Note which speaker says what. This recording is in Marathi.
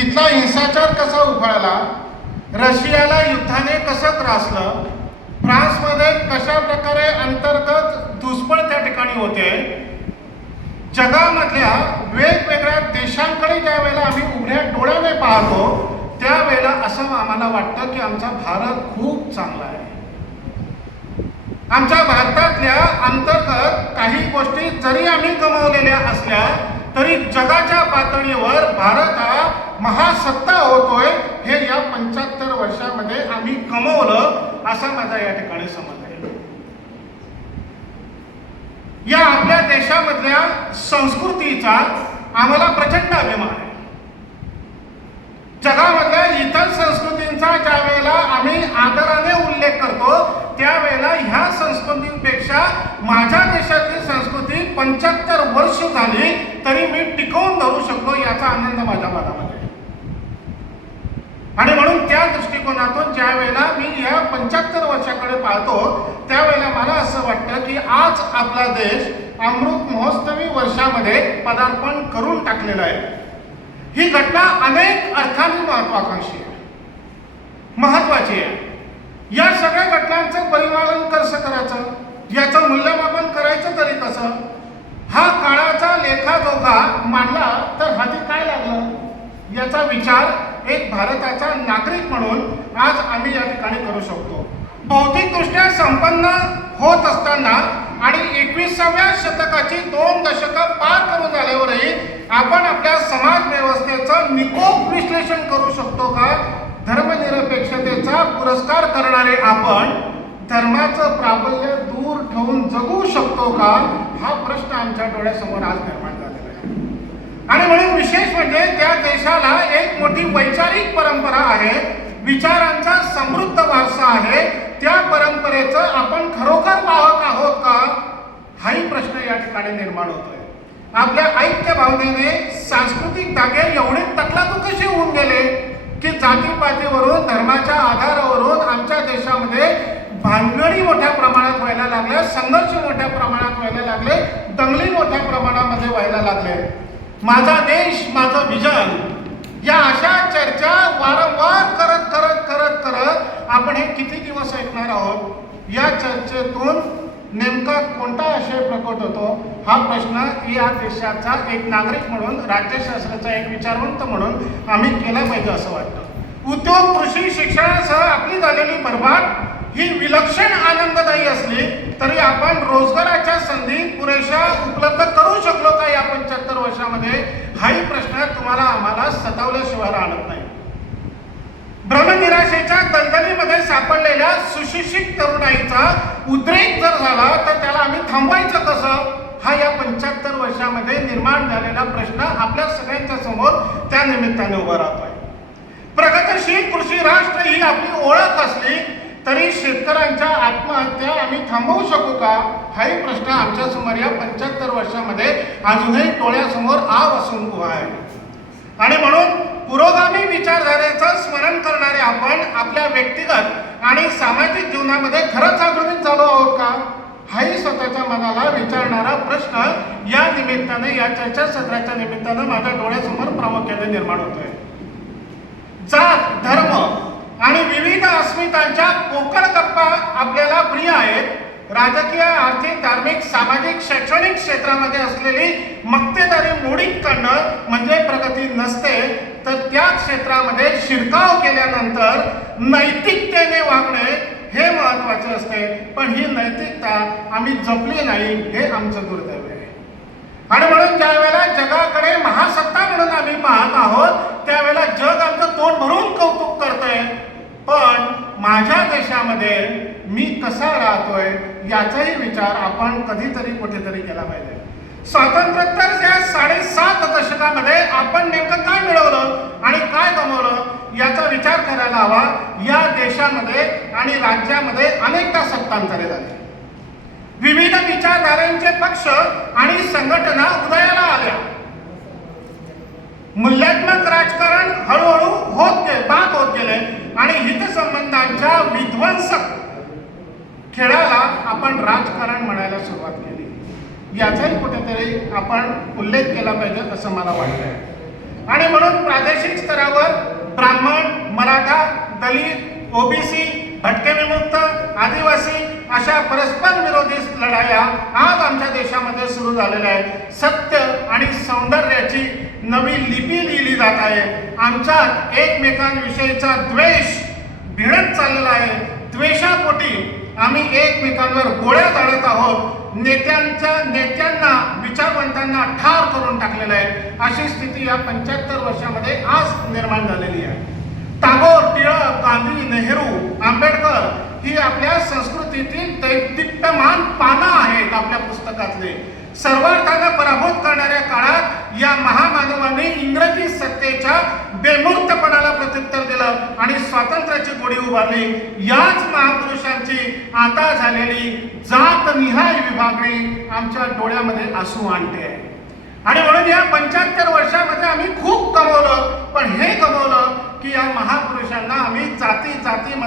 Speaker 1: तिथला हिंसाचार कसा उफाळला? रशियाला युद्धाने कसं त्रासलं? फ्रान्समध्ये कशा प्रकारे अंतर्गत दुष्पळ त्या ठिकाणी होते? जगामधल्या वेगवेगळ्या देशांकडे ज्या वेळेला आम्ही उघड्या डोळ्याने पाहतो त्यावेळेला असं आम्हाला वाटतं की आमचा भारत खूप चांगला आहे. आमच्या भारतातल्या अंतर्गत काही गोष्टी जरी आम्ही गमावलेल्या असल्या तरी जगाच्या पातळीवर भारत हा महासत्ता होतोय हे या पंच्याहत्तर वर्षामध्ये आम्ही कमवलं असा माझा या ठिकाणी समज आहे. या आपल्या देशामधल्या संस्कृतीचा आम्हाला प्रचंड अभिमान आहे. जगामधल्या इतर संस्कृतींचा ज्या वेळेला आम्ही आदराने उल्लेख करतो त्यावेळेला ह्या संस्कृतींपेक्षा माझ्या देशातली संस्कृती पंच्याहत्तर वर्ष झाली तरी मी टिकवून धरू शकतो याचा आनंद माझ्या मनामध्ये आणि म्हणून त्या दृष्टिकोनातून ज्या वेळेला मी या पंच्याहत्तर वर्षाकडे पाहतो त्यावेळेला मला असं वाटतं की आज आपला देश अमृत महोत्सवी वर्षामध्ये पदार्पण करून टाकलेला आहे. ही घटना अनेक अर्थाने महत्वाकांक्षी आहे. महत्वाची आहे. या सगळ्या घटनांचं परिपालन कसं करायचं? याचं मूल्यमापन करायचं तरी कसं? हा काळाचा लेखाजोखा मांडला तर हाती काय लागलं? याचा विचार एक भारताचा नागरिक म्हणून आज आम्ही या ठिकाणी करू शकतो. भौतिकदृष्ट्या संपन्न होत असताना आणि एकविसाव्या शतकाची दोन दशकं पार करून झाल्यावरही आपण आपल्या समाज व्यवस्थेचं निकोप विश्लेषण करू शकतो का? धर्मनिरपेक्षतेचा पुरस्कार करणारे आपण धर्माचं प्राबल्य दूर ठेवून जगू शकतो का? हा प्रश्न आमच्या डोळ्यासमोर आज निर्माण आणि म्हणून विशेष म्हणजे त्या देशाला एक मोठी वैचारिक परंपरा आहे. विचारांचा समृद्ध वारसा आहे. त्या परंपरेचं आपण खरोखर पाहत आहोत का? हाही प्रश्न या ठिकाणी निर्माण होतोय. आपल्या ऐक्य भावनेने सांस्कृतिक धागे एवढे तकलातू कसे होऊन गेले की जातीपातीवरून धर्माच्या आधारावरून आमच्या देशामध्ये भानगडी मोठ्या प्रमाणात व्हायला लागल्या संघर्ष मोठ्या प्रमाणात व्हायला लागले दंगली मोठ्या प्रमाणामध्ये व्हायला लागले. माझा देश माझं विजन. या अशा चर्चा वारंवार करत करत करत करत आपण हे किती दिवस ऐकणार आहोत? या चर्चेतून नेमका कोणता आशय प्रकट होतो? हा प्रश्न या देशाचा एक नागरिक म्हणून राज्यशास्त्राचा एक विचारवंत म्हणून आम्ही केला पाहिजे असं वाटतं. उद्योग कृषी शिक्षणासह आपली झालेली बरबाद ही विलक्षण आनंददायी असली तरी आपण रोजगाराच्या संधी पुरेशा उपलब्ध करू शकलो का या पंच्याहत्तर वर्षामध्ये? हाही प्रश्न तुम्हाला आम्हाला सतावल्याशिवाय आणत नाही. भ्रमनिराशेच्या दलदलीमध्ये सापडलेल्या सुशिक्षित तरुणाईचा उद्रेक जर झाला तर त्याला आम्ही थांबवायचं कसं? हा या पंच्याहत्तर वर्षामध्ये निर्माण झालेला प्रश्न आपल्या सगळ्यांच्या समोर त्या निमित्ताने उभा राहतोय. प्रगतशील कृषी राष्ट्र ही आपली ओळख असली तरी शेतकऱ्यांच्या आत्महत्या आम्ही थांबवू शकू का? हाही प्रश्न आमच्यासमोर या पंच्याहत्तर वर्षामध्ये अजूनही डोळ्यासमोर आव असून उभा आहे. आणि म्हणून पुरोगामी विचारधारेचं स्मरण करणारे आपण आपल्या व्यक्तिगत आणि सामाजिक जीवनामध्ये खरंच आधुनिक झालो आहोत का? हाही स्वतःच्या मनाला विचारणारा प्रश्न या निमित्ताने या चर्चासत्राच्या निमित्तानं माझ्या डोळ्यासमोर प्रामुख्याने निर्माण होतोय. जात अस्मितांच्या पोकळ गप्पा आपल्याला प्रिय आहेत. राजकीय आर्थिक धार्मिक सामाजिक शैक्षणिक क्षेत्रामध्ये असलेली मक्तेदारी मोडीत करणं म्हणजे प्रगती नसते. तर त्या क्षेत्रामध्ये शिरकाव केल्यानंतर नैतिकतेने वागणे हे महत्त्वाचे असते. पण ही नैतिकता आम्ही जपली नाही हे आमचं दुर्दैव आहे. आणि म्हणून ज्या वेळेला जगाकडे महासत्ता म्हणून आम्ही पाहत आहोत त्यावेळेला जग आमचं तोंड भरून कौतुक करतंय. पण माझ्या देशामध्ये मी कसा राहतोय याचाही विचार आपण कधीतरी कुठेतरी केला पाहिजे. स्वातंत्र्योत्तर या साडेसात दशकामध्ये आपण नेमकं काय मिळवलं आणि काय कमवलं याचा विचार करायला हवा. या देशामध्ये आणि राज्यामध्ये अनेकदा सत्तांतरे झाली. विविध विचारधारांचे पक्ष आणि संघटना उदयाला आल्या. मूल्यात्मक राजकारण हळू होत गे बाद होत गेले आणि हितसंबंधांच्या विध्वंसक खेळाला आपण राजकारण म्हणायला सुरुवात केली. याचाही कुठेतरी आपण उल्लेख केला पाहिजे असं मला वाटतंय. आणि म्हणून प्रादेशिक स्तरावर ब्राह्मण मराठा दलित ओबीसी भटके विमुक्त आदिवासी अशा परस्पर विरोधी लढाया आज आमच्या देशामध्ये सुरू झालेल्या आहेत. सत्य आणि सौंदर्याची नवी लिपी लिहिली जात आहे. आमच्यात एकमेकांविषयीचा द्वेष भिडत चाललेला आहे द्वेषापोटी आम्ही एकमेकांवर गोळ्या झाडत आहोत. नेत्यांचा नेत्यांना विचारवंतांना ठार करून टाकलेलं आहे. अशी स्थिती या पंच्याहत्तर वर्षामध्ये आज निर्माण झालेली आहे. टागोर टिळक गांधी नेहरू आंबेडकर ही आपल्या संस्कृतीतील दैदिप्यमान पानं आहेत आपल्या पुस्तकातले. सर्वार्थानं पराभूत आता झालेली जात निहाय विभागणी आमच्या डोळ्यामध्ये आसू आणते. आहे आणि म्हणून या पंच्याहत्तर वर्षामध्ये आम्ही खूप कमवलं पण हे कमवलं की या महापुरुषांना आम्ही जाती जाती